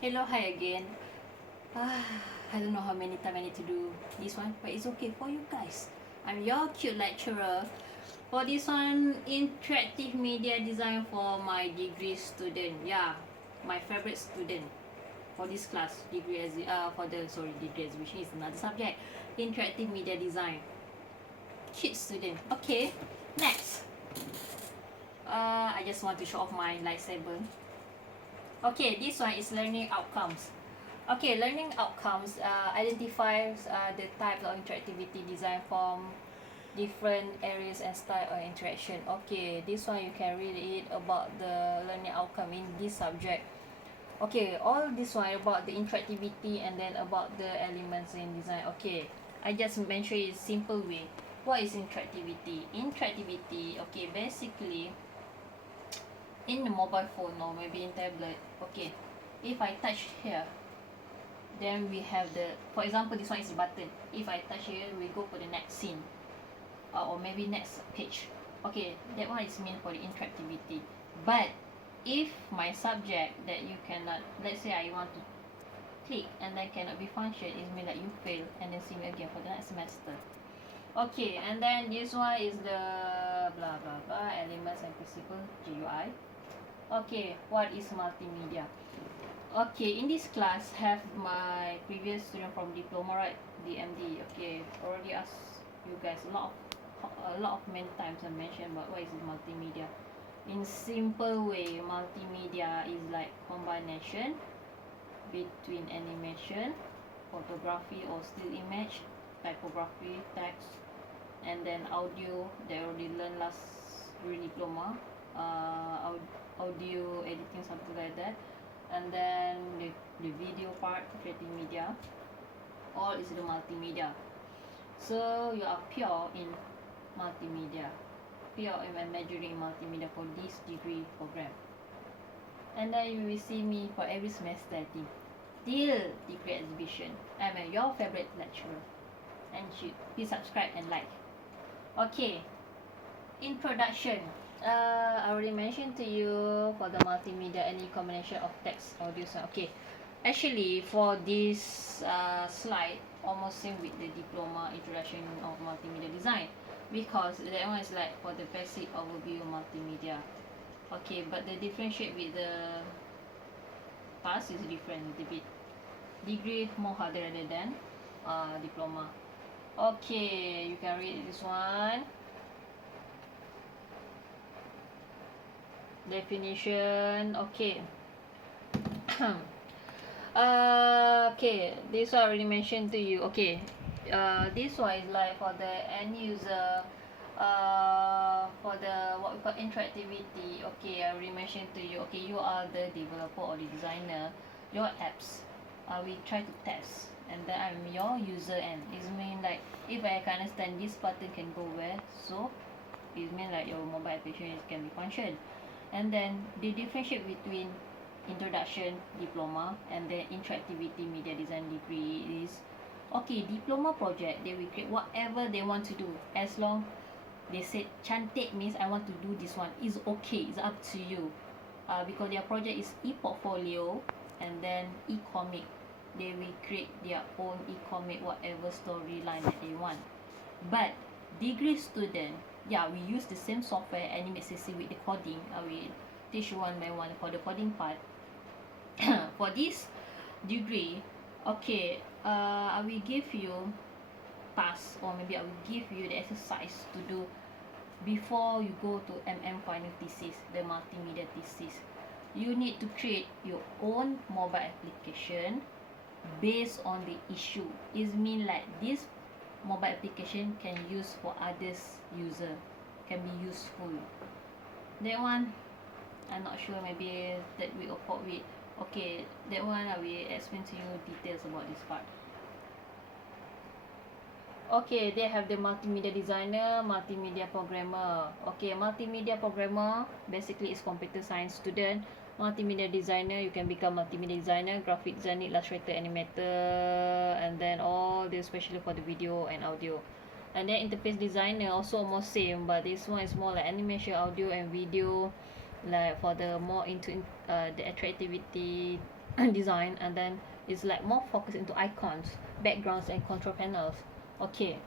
Hello, hi again. Ah, I don't know how many times I need to do this one, but it's okay for you guys. I'm your cute lecturer. For this one, interactive media design for my degree student. Yeah, my favorite student for this class. Degree as degree exhibition is another subject. Interactive media design. Cute student. Okay, next. I just want to show off my lightsaber. Okay, this one is learning outcomes. Okay, learning outcomes identifies the types of interactivity design from different areas and style of interaction. Okay, this one you can read it about the learning outcome in this subject. Okay, all this one about the interactivity and then about the elements in design. Okay, I just mentioned it simple way. What is interactivity? Interactivity, okay, basically in the mobile phone or maybe in tablet. Okay, if I touch here, then we have the, for example, this one is the button. If I touch here, we go for the next scene or maybe next page. Okay, that one is meant for the interactivity. But if my subject that you cannot, let's say I want to click and then cannot be function, it means that you fail and then see me again for the next semester. Okay, and then this one is the blah blah blah elements and principle GUI. Okay, what is multimedia? Okay, in this class have my previous student from diploma, right? DMD. Okay, already asked you guys a lot of many times I mentioned about what is multimedia. In simple way, multimedia is like combination between animation, photography or still image, typography, text, and then audio. They already learned last during diploma. Audio editing, something like that, and then the video part, creating media, all is the multimedia. So you are pure in multimedia, pure in measuring multimedia for this degree program. And then you will see me for every semester till degree exhibition. I'm your favorite lecturer, and please subscribe and like. Okay, introduction. I already mentioned to you for the multimedia, any combination of text, audio, sound. Okay, actually for this slide, almost same with the diploma introduction of multimedia design, because that one is like for the basic overview of multimedia. Okay, but the differentiate with the past is different a bit. Degree more harder rather than diploma. Okay, you can read this one. Definition. Okay. Okay, this one I already mentioned to you. Okay, this one is like for the end user, for the what we call interactivity. Okay, I already mentioned to you. Okay, you are the developer or the designer. Your apps, we try to test, and then I'm your user, and it mean like if I can understand this button can go where, so it mean like your mobile application can be function. And then they differentiate between introduction diploma and then interactivity media design degree is, okay, diploma project they will create whatever they want to do, as long they said cantik means I want to do this one, is okay, it's up to you, because their project is e-portfolio and then e-comic. They will create their own e-comic, whatever storyline that they want. But degree student, yeah, we use the same software Animate CC with the coding. I will teach one by one for the coding part. For this degree, okay, I will give you task, or maybe I will give you the exercise to do before you go to final thesis, the multimedia thesis. You need to create your own mobile application based on the issue. It means like this mobile application can use for others user, can be useful. That one I'm not sure, maybe that week or fourth week. Okay, that one I will explain to you details about this part. Okay, they have the multimedia designer, multimedia programmer. Okay, multimedia programmer basically is computer science student. Multimedia designer, you can become multimedia designer, graphic designer, illustrator, animator, and then all this especially for the video and audio. And then interface designer also almost same, but this one is more like animation, audio and video, like for the more into the attractivity design, and then it's like more focused into icons, backgrounds, and control panels. Okay,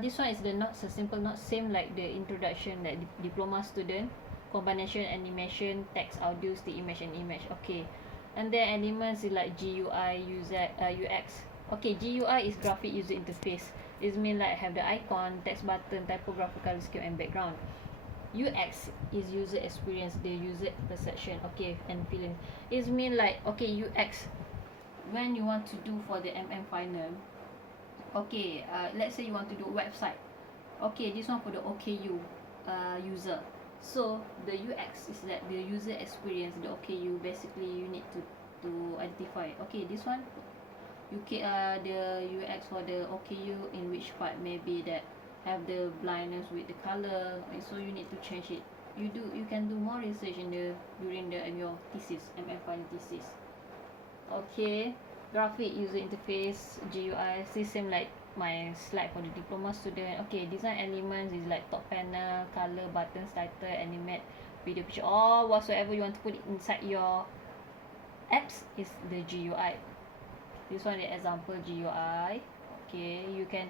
this one is the not so simple, not same like the introduction that diploma student. Combination, animation, text, audio, still image and image. Okay, and then elements is like GUI, user UX. Okay, GUI is graphic user interface. It mean like have the icon, text button, typographical skill and background. UX is user experience, the user perception. Okay, and feeling. It mean like okay, UX when you want to do for the final. Okay, let's say you want to do website. Okay, this one for the OKU user. So the UX is that the user experience, the OKU. Basically you need to identify. Okay, this one the UX for the OKU, in which part maybe that have the blindness with the color, and so you need to change it. You can do more research in the during the your thesis, final thesis. Okay, graphic user interface, GUI, same like my slide for the diploma student. Okay, design elements is like top panel, color, buttons, title, animate, video, picture, or whatsoever you want to put it inside your apps is the GUI. This one is example GUI. Okay, you can,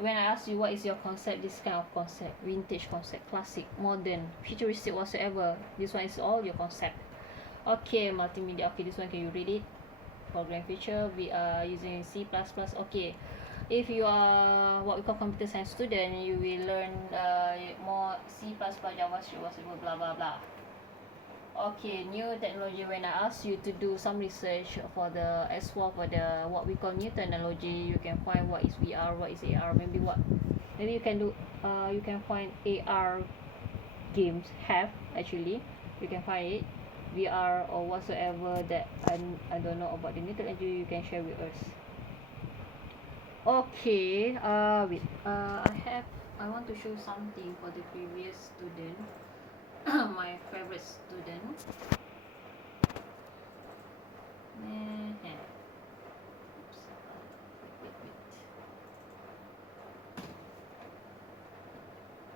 when I ask you what is your concept, this kind of concept, vintage concept, classic, modern, futuristic, whatsoever, this one is all your concept. Okay, multimedia. Okay, this one can you read it? Program feature, we are using C++. Okay, if you are what we call computer science student, you will learn more C++, JavaScript, whatever, blah blah blah. Okay, new technology. When I ask you to do some research for the S4 for the what we call new technology, you can find what is VR, what is AR, maybe you can do you can find AR games have actually, you can find it, VR or whatsoever that I don't know about the new technology, you can share with us. Okay, wait, I want to show something for the previous student. My favorite student. Oops. Wait.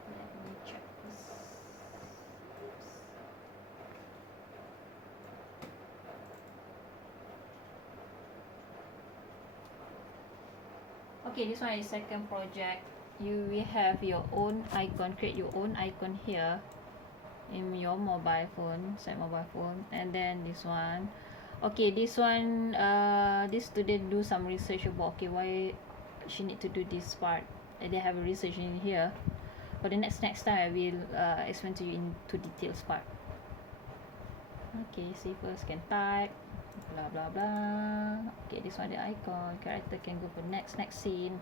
Let me check this. Oops. Okay, this one is second project. You will have your own icon, create your own icon here in your mobile phone, and then this one. Okay, this one this student do some research about okay why she need to do this part, and they have a research in here. For the next time I will explain to you into details part. Okay, see first can type blah blah blah. Okay, this one the icon, character can go for next scene,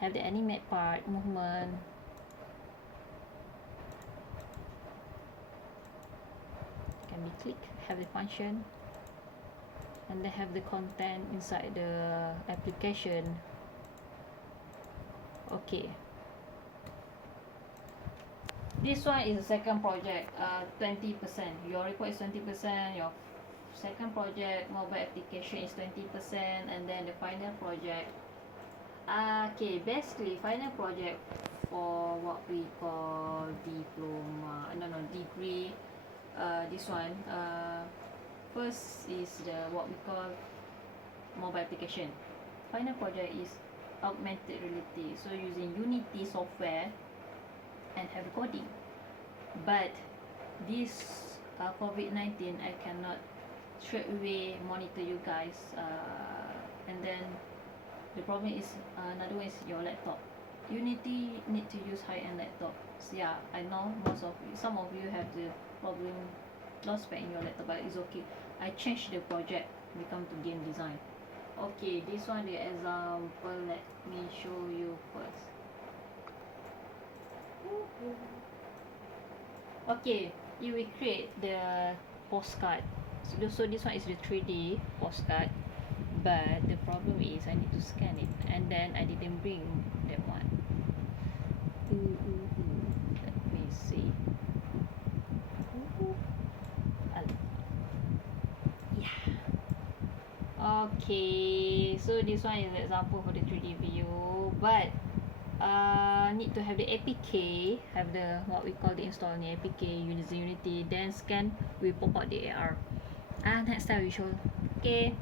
have the animate part, movement. Can be click, have the function, and then have the content inside the application. Okay, this one is the second project. 20%. Your report is 20%. Your second project mobile application is 20%, and then the final project. Okay, basically final project for what we call diploma. No, degree. This one. First is the what we call mobile application. Final project is augmented reality. So using Unity software and have coding. But this COVID-19, I cannot straight away monitor you guys. And then the problem is another one is your laptop. Unity need to use high-end laptop. So yeah, I know some of you have the problem lost spec in your laptop, but it's okay. I changed the project become to game design. Okay, this one the example, let me show you first. Okay, you will create the postcard. So this one is the 3D postcard, but the problem is I need to scan it, and then I didn't bring that one. Let me see. Yeah. Okay, so this one is an example for the 3D view, but need to have the APK, have the what we call the install the APK using Unity, then scan, we pop out the AR. Next time we show. Okay.